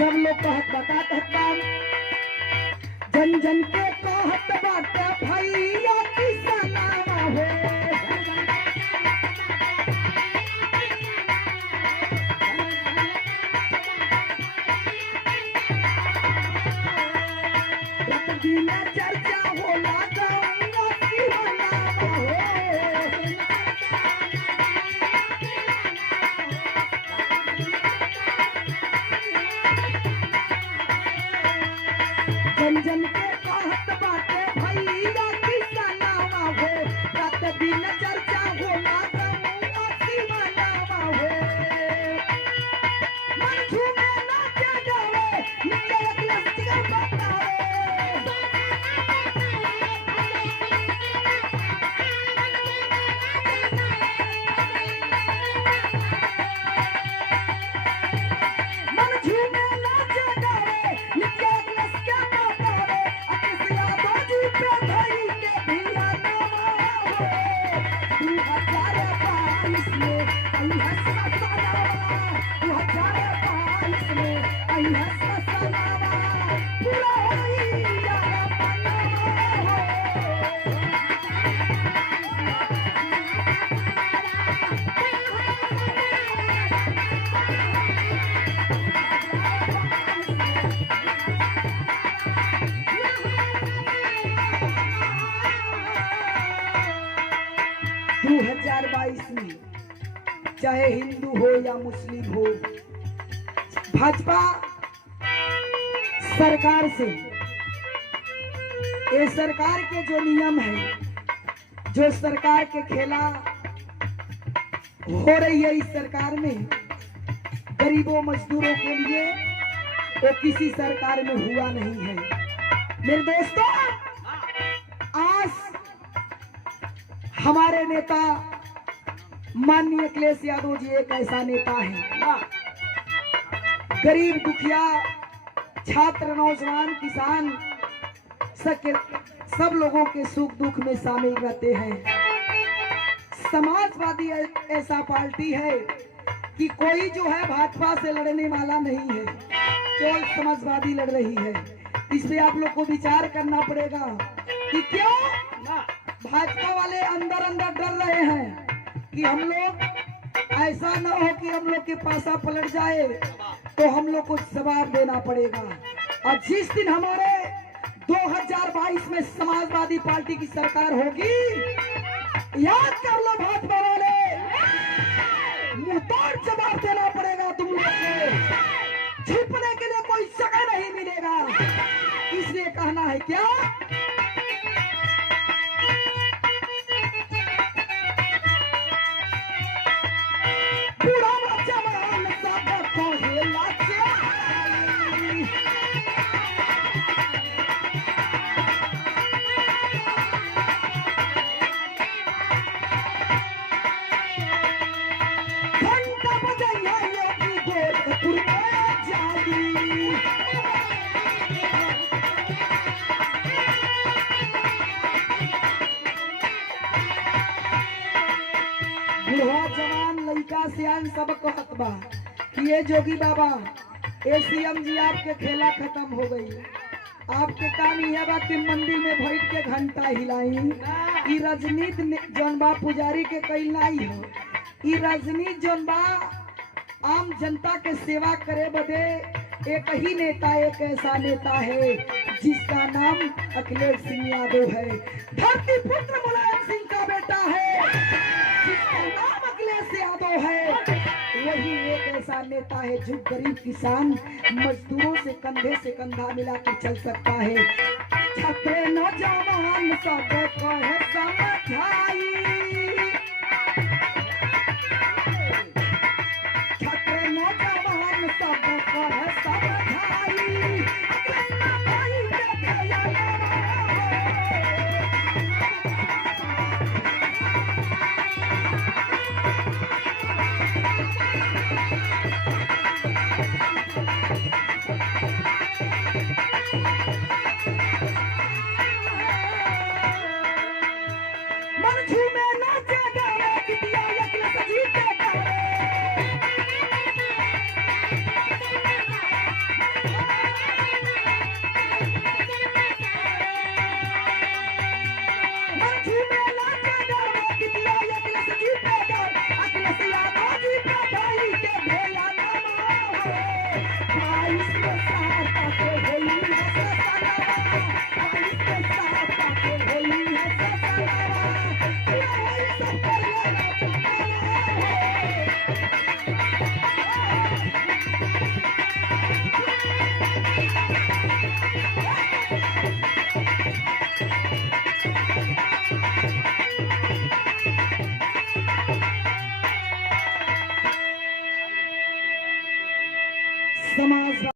सब लोग कहत बता कहता जन जन के कहत बाटे भैया किसनावा हो दिन चर्चा होला गंगा शिवनावा हो जन जन के कहत बाटे भैया किसनावा हो रात दिन चर्चा होला गंगा शिवनावा हो मन झूमे नाचे गावे निकले क्लासिकल बतावे मन झूमे नाचे गावे निकले क्लासिकल बतावे अकिसिया बाजी पे धई के भिया नावा हो 2022 में आई है ससनावा 2022 में आई है ससनावा पूरा होई यारा पनावा हो 2022 में चाहे हिंदू हो या मुस्लिम हो भाजपा सरकार से ये सरकार के जो नियम है जो सरकार के खेला हो रही है इस सरकार में गरीबों मजदूरों के लिए वो किसी सरकार में हुआ नहीं है। मेरे दोस्तों आज हमारे नेता माननीय अखिलेश यादव जी एक ऐसा नेता है गरीब दुखिया छात्र नौजवान किसान सब लोगों के सुख दुख में शामिल रहते हैं। समाजवादी ऐसा पार्टी है कि कोई जो है भाजपा से लड़ने वाला नहीं है, केवल समाजवादी लड़ रही है। इसलिए आप लोग को विचार करना पड़ेगा कि क्यों भाजपा वाले अंदर अंदर डर रहे हैं कि हम लोग ऐसा न हो कि हम लोग के पासा पलट जाए तो हम लोग को जवाब देना पड़ेगा। और जिस दिन हमारे 2022 में समाजवादी पार्टी की सरकार होगी याद कर लो भाजपा वाले मुंहतोड़ जवाब देना पड़ेगा तुम लोग को, छिपने के लिए कोई जगह नहीं मिलेगा। इसलिए कहना है क्या पूरा जवान सब कहेला चाहिए। घंटा बजैया योगी गोरखपुर में जागी। बुढ़वा जवान लड़का सियान सब कहत बा कि ये जोगी बाबा ये सीएम जी आपके खेला खत्म हो गई। आपके काम यह बा कि मंदिर में बैठ के घंटा हिलाई। ई राजनीति जौन बा पुजारी के कईल नहीं हो। ई राजनीति जौन बा आम जनता के सेवा करे बदे एक ही नेता एक ऐसा नेता है जिसका नाम अखिलेश सिंह यादव है। धरती पुत्र मुलायम सिंह का बेटा है जिसका नाम अखिलेश यादव है। वही एक ऐसा नेता है जो गरीब किसान मजदूरों से कंधा मिलाकर चल सकता है। छत्रे नौजवान सब कहे समझाई। छत्रे नौजवान सब कहे समझाई। कृष्णा भाई के भैया मन समाज